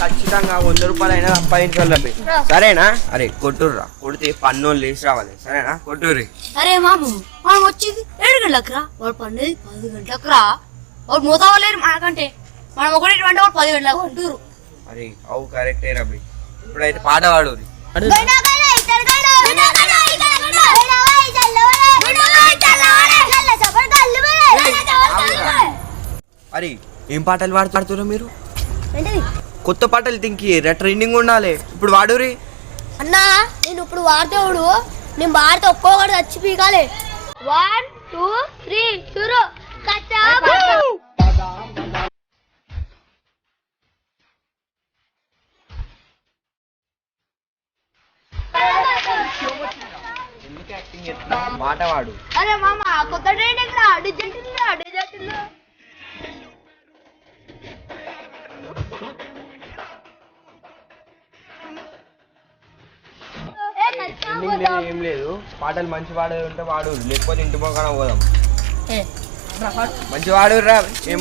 ఖచ్చితంగా 100 రూపాయలు అయినా సంపాదించాలి. సరేనా? అరే కొట్టుర్రా, కొడితే పన్నోళ్ళు లేచి రావాలి. సరేనా? కొట్టుర్రి. అరే మాము మనం వచ్చేది 7 గంటలకు రా, వాడు పండేది 10 గంటలకు రా. వాడు మోతావలేరు మనకంటే, మనం 1 గంట వాడు 10 గంటలకు అంటారు. అరే అవు కరెక్టే రబి. ఇప్పుడైతే పాట పాడుర్రి. అరే ఏం పాటలు పాడుతున్నారు మీరు? కొత్త పాటలు తింకి ట్రెండింగ్ ఉండాలి. ఇప్పుడు వాడురి. అన్నా నేను ఇప్పుడు వాడితేవాడు, నేను వాడితే ఒక్కొక్కటి చచ్చి పీకాలి. 1 2 3 షురు. ఎందుకు యాక్టింగ్ చేస్తున్నావు? మాట వాడు. అరే మామ కొత్త ట్రైనింగ్ రా, డిజెక్ట్ ఏం లేదు, పాటలు మంచి పాడే ఉంటే వాడు, లేకపోతే ఇంటి మొక్కన పోదాం. మంచి వాడు రా. ఏం